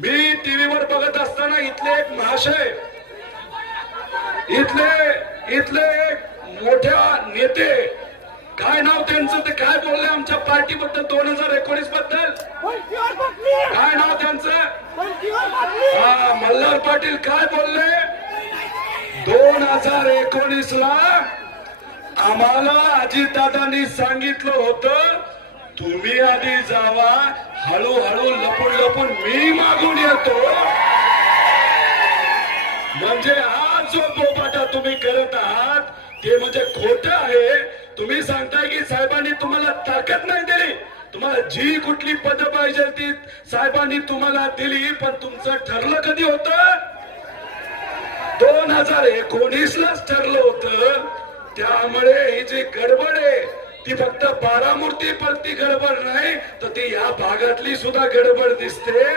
मी टीव्हीवर बघत असताना इथले एक महाशय, इथले एक मोठ्या नेते, काय नाव त्यांचं, ते काय बोलले आमच्या पार्टी बद्दल 2019 बद्दल, काय नाव त्यांचं, मल्हार पाटील काय बोलले 2019 ला आम्हाला अजितदादांनी सांगितलं होतं तुम्ही आधी जावा, हळूहळू लपून लपून मी मागून येतो. म्हणजे हा जो बोबाटा तुम्ही करत आहात ते म्हणजे खोटं आहे. तुम्ही सांगताय की साहेबांनी तुम्हाला ताकद नाही दिली, तुम्हाला जी कुठली पद पाहिजे ती साहेबांनी तुम्हाला दिली, पण तुमचं ठरलं कधी होतं 2019 लाच ठरलं होतं. त्यामुळे ही जी गडबड आहे ती फक्त बारामूर्ती परती गडबड नाही, तर ती या भागातली सुद्धा गडबड दिसते.